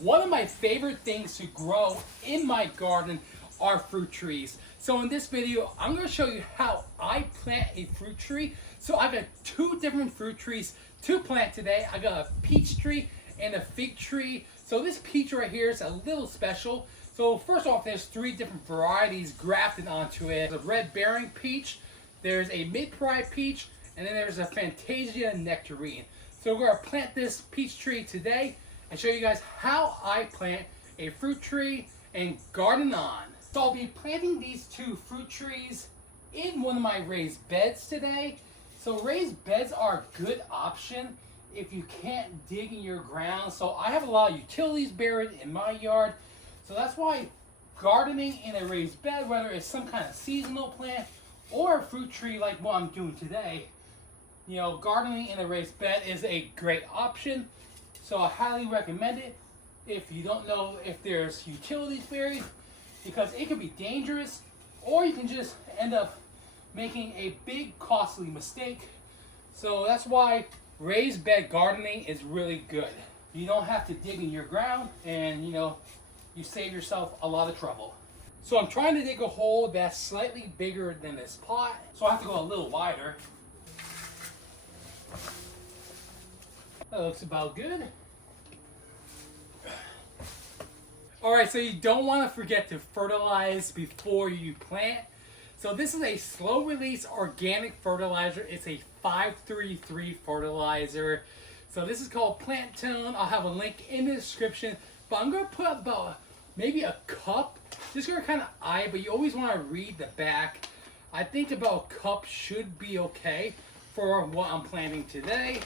One of my favorite things to grow in my garden are fruit trees. So in this video, I'm going to show you how I plant a fruit tree. So I got two different fruit trees to plant today. I got a peach tree and a fig tree. So this peach right here is a little special. So first off, there's three different varieties grafted onto it. There's a red bearing peach, there's a mid-pride peach, and then there's a fantasia nectarine. So we're going to plant this peach tree today and show you guys how I plant a fruit tree and garden on. So I'll be planting these two fruit trees in one of my raised beds today. So raised beds are a good option if you can't dig in your ground. So I have a lot of utilities buried in my yard. So that's why gardening in a raised bed, whether it's some kind of seasonal plant or a fruit tree like what I'm doing today, you know, gardening in a raised bed is a great option. So I highly recommend it if you don't know if there's utilities buried, because it can be dangerous, or you can just end up making a big costly mistake. So that's why raised bed gardening is really good. You don't have to dig in your ground, and you save yourself a lot of trouble. So I'm trying to dig a hole that's slightly bigger than this pot, so I have to go a little wider. That looks about good. Alright, so you don't want to forget to fertilize before you plant. So this is a slow release organic fertilizer. It's a 533 fertilizer. So this is called Plant Tone. I'll have a link in the description. But I'm going to put about maybe a cup. Just going to kind of eye it, but you always want to read the back. I think about a cup should be okay for what I'm planting today.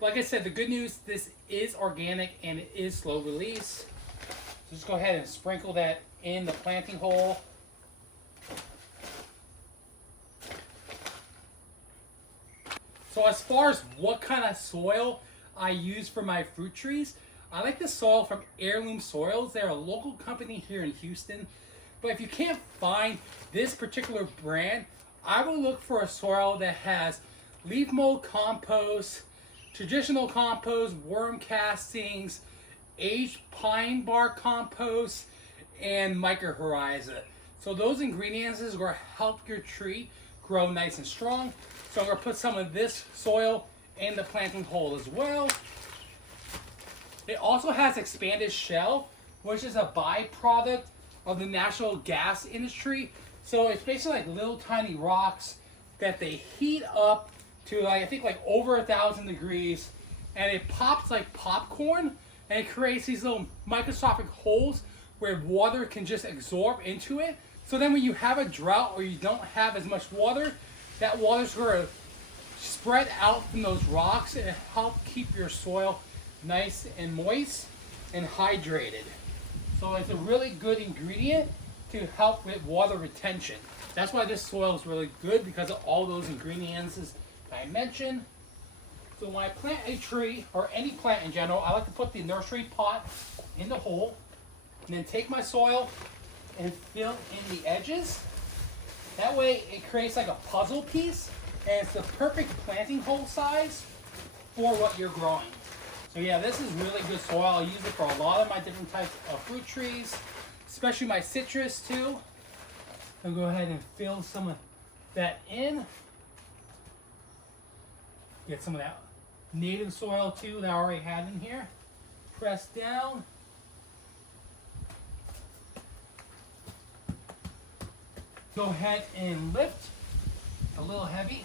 Like I said, the good news, this is organic and it is slow release. So just go ahead and sprinkle that in the planting hole. So as far as what kind of soil I use for my fruit trees, I like the soil from Heirloom Soils. They're a local company here in Houston. But if you can't find this particular brand, I will look for a soil that has leaf mold compost, traditional compost, worm castings, aged pine bark compost, and mycorrhiza. So those ingredients are going to help your tree grow nice and strong. So I'm going to put some of this soil in the planting hole as well. It also has expanded shell, which is a byproduct of the natural gas industry. So it's basically like little tiny rocks that they heat up to I think over 1,000 degrees, and it pops like popcorn, and it creates these little microscopic holes where water can just absorb into it. So then when you have a drought or you don't have as much water, that water's going to spread out from those rocks and help keep your soil nice and moist and hydrated. So it's a really good ingredient to help with water retention. That's why this soil is really good, because of all those ingredients I mentioned. So when I plant a tree, or any plant in general, I like to put the nursery pot in the hole, and then take my soil and fill in the edges. That way it creates like a puzzle piece, and it's the perfect planting hole size for what you're growing. So yeah, this is really good soil. I'll use it for a lot of my different types of fruit trees, especially my citrus too. I'll go ahead and fill some of that in. Get some of that native soil too that I already had in here. Press down. Go ahead and lift. A little heavy.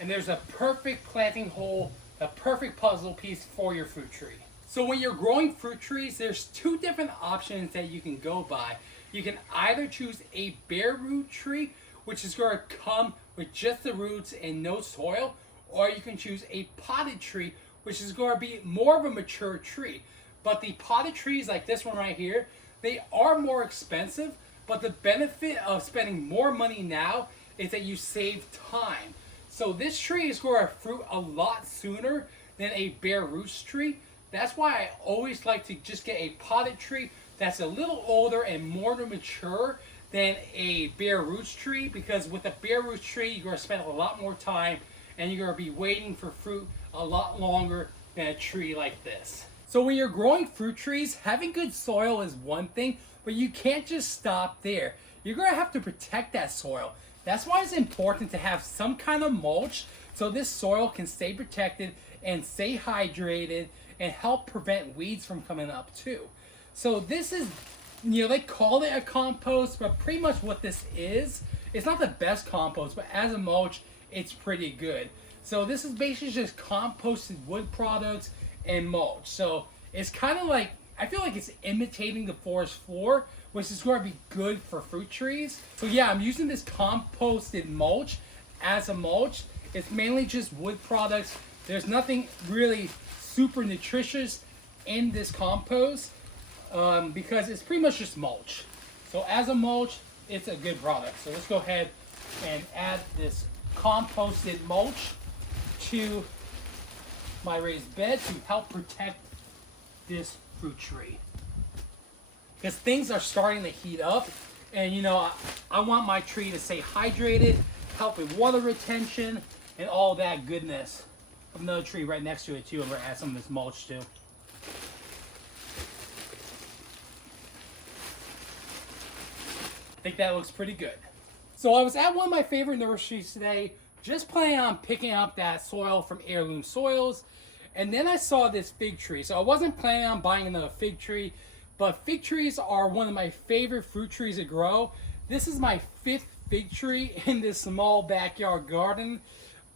And there's a perfect planting hole, a perfect puzzle piece for your fruit tree. So when you're growing fruit trees, there's two different options that you can go by. You can either choose a bare root tree, which is going to come with just the roots and no soil, or you can choose a potted tree, which is going to be more of a mature tree. But the potted trees like this one right here, they are more expensive, but the benefit of spending more money now is that you save time. So this tree is going to fruit a lot sooner than a bare roots tree. That's why I always like to just get a potted tree that's a little older and more mature than a bare roots tree, because with a bare roots tree, you're going to spend a lot more time and you're going to be waiting for fruit a lot longer than a tree like this. So when you're growing fruit trees, having good soil is one thing, but you can't just stop there. You're going to have to protect that soil. That's why it's important to have some kind of mulch so this soil can stay protected and stay hydrated and help prevent weeds from coming up too. So this is, they call it a compost, but pretty much what this is, it's not the best compost, but as a mulch, it's pretty good. So this is basically just composted wood products and mulch. So it's kind of like, I feel like it's imitating the forest floor, which is going to be good for fruit trees. So yeah, I'm using this composted mulch as a mulch. It's mainly just wood products. There's nothing really super nutritious in this compost because it's pretty much just mulch. So as a mulch, it's a good product. So let's go ahead and add this composted mulch to my raised bed to help protect this fruit tree. Because things are starting to heat up, and I want my tree to stay hydrated, help with water retention, and all that goodness. I have another tree right next to it too, and we're gonna add some of this mulch too. I think that looks pretty good. So I was at one of my favorite nurseries today, just planning on picking up that soil from Heirloom Soils, and then I saw this fig tree. So I wasn't planning on buying another fig tree, but fig trees are one of my favorite fruit trees to grow. This is my 5th fig tree in this small backyard garden,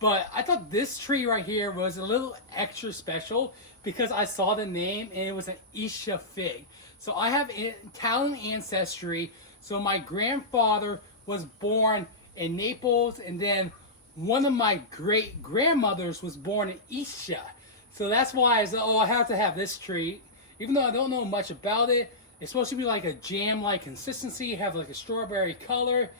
but I thought this tree right here was a little extra special because I saw the name and it was an Ischia fig. So I have Italian ancestry, so my grandfather was born in Naples, and then one of my great grandmothers was born in Ischia. So that's why I said, oh, I have to have this tree. Even though I don't know much about it, it's supposed to be like a jam-like consistency, have like a strawberry color.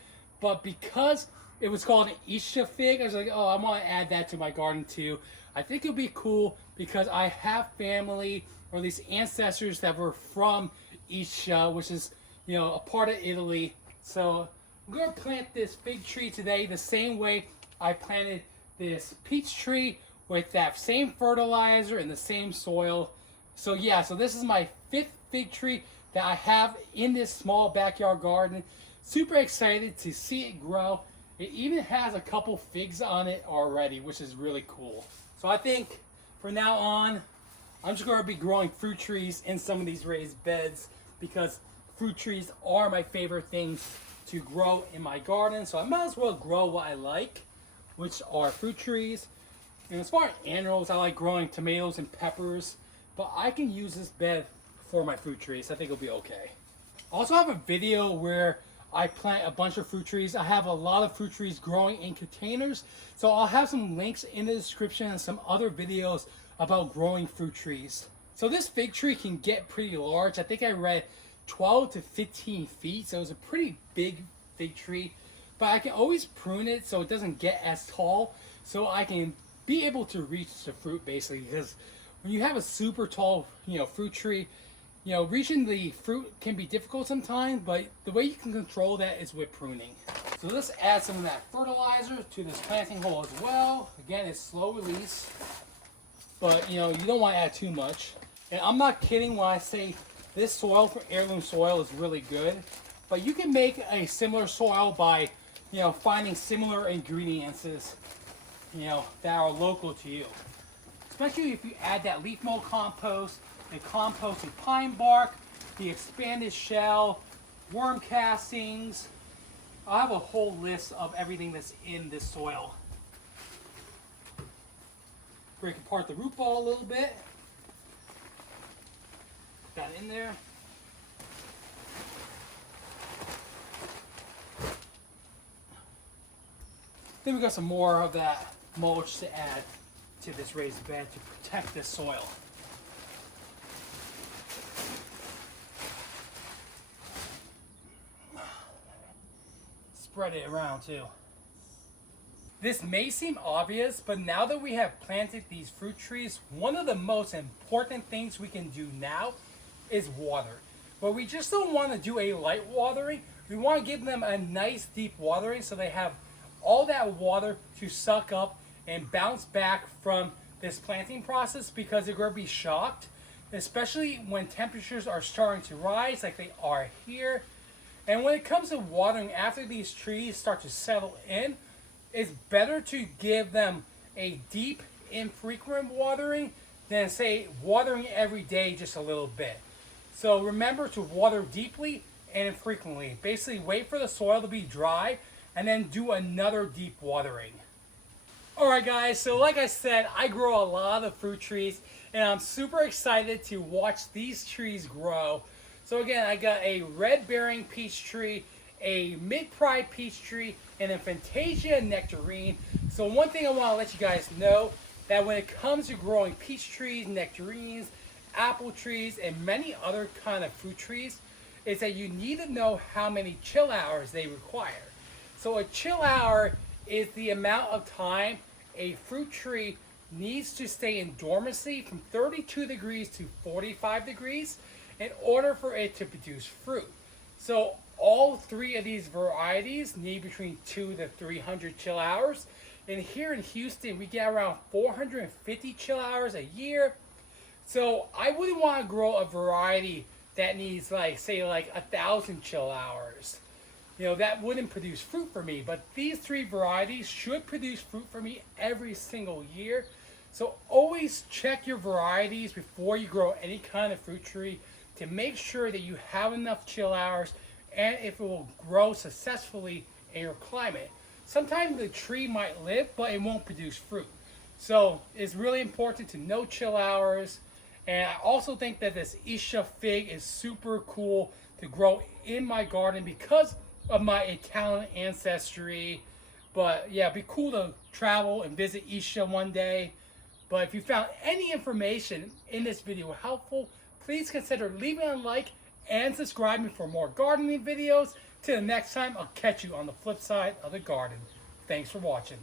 But because it was called an Ischia fig, I was like, oh, I want to add that to my garden too. I think it'll be cool because I have family, or at least ancestors, that were from Ischia, which is, a part of Italy. So I'm going to plant this fig tree today the same way I planted this peach tree, with that same fertilizer and the same soil. So yeah, so this is my 5th fig tree that I have in this small backyard garden. Super excited to see it grow. It even has a couple figs on it already, which is really cool. So I think from now on, I'm just going to be growing fruit trees in some of these raised beds because fruit trees are my favorite things to grow in my garden. So I might as well grow what I like, which are fruit trees. And as far as annuals, I like growing tomatoes and peppers, but I can use this bed for my fruit trees. I think it'll be okay. I also have a video where I plant a bunch of fruit trees. I have a lot of fruit trees growing in containers, so I'll have some links in the description and some other videos about growing fruit trees. So this fig tree can get pretty large. I think I read 12 to 15 feet, so it's a pretty big fig tree, but I can always prune it so it doesn't get as tall, so I can be able to reach the fruit basically. Because when you have a super tall fruit tree, reaching the fruit can be difficult sometimes, but the way you can control that is with pruning. So let's add some of that fertilizer to this planting hole as well. Again, it's slow release, but you don't want to add too much. And I'm not kidding when I say this soil from Heirloom Soil is really good, but you can make a similar soil by finding similar ingredients that are local to you. Especially if you add that leaf mold compost, the composted pine bark, the expanded shell, worm castings. I have a whole list of everything that's in this soil. Break apart the root ball a little bit. Got it in there. Then we got some more of that mulch to add to this raised bed to protect this soil. Spread it around too. This may seem obvious, but now that we have planted these fruit trees, one of the most important things we can do now is water. But we just don't want to do a light watering. We want to give them a nice deep watering so they have all that water to suck up and bounce back from this planting process because they're going to be shocked, especially when temperatures are starting to rise like they are here. And when it comes to watering after these trees start to settle in, it's better to give them a deep, infrequent watering than say watering every day just a little bit. So remember to water deeply and infrequently. Basically wait for the soil to be dry and then do another deep watering. Alright guys, so like I said, I grow a lot of fruit trees and I'm super excited to watch these trees grow. So again, I got a red bearing peach tree, a mid-pride peach tree, and a fantasia nectarine. So one thing I want to let you guys know, that when it comes to growing peach trees, nectarines, apple trees, and many other kind of fruit trees, is that you need to know how many chill hours they require. So a chill hour is the amount of time a fruit tree needs to stay in dormancy from 32 degrees to 45 degrees in order for it to produce fruit. So all three of these varieties need between 200 to 300 chill hours. And here in Houston, we get around 450 chill hours a year. So I wouldn't want to grow a variety that needs like, say like 1,000 chill hours. You know, that wouldn't produce fruit for me. But these three varieties should produce fruit for me every single year. So always check your varieties before you grow any kind of fruit tree to make sure that you have enough chill hours and if it will grow successfully in your climate. Sometimes the tree might live, but it won't produce fruit. So it's really important to know chill hours. And I also think that this Ischia fig is super cool to grow in my garden because of my Italian ancestry. But yeah, it'd be cool to travel and visit Ischia one day. But if you found any information in this video helpful, please consider leaving a like and subscribing for more gardening videos. Till the next time, I'll catch you on the flip side of the garden. Thanks for watching.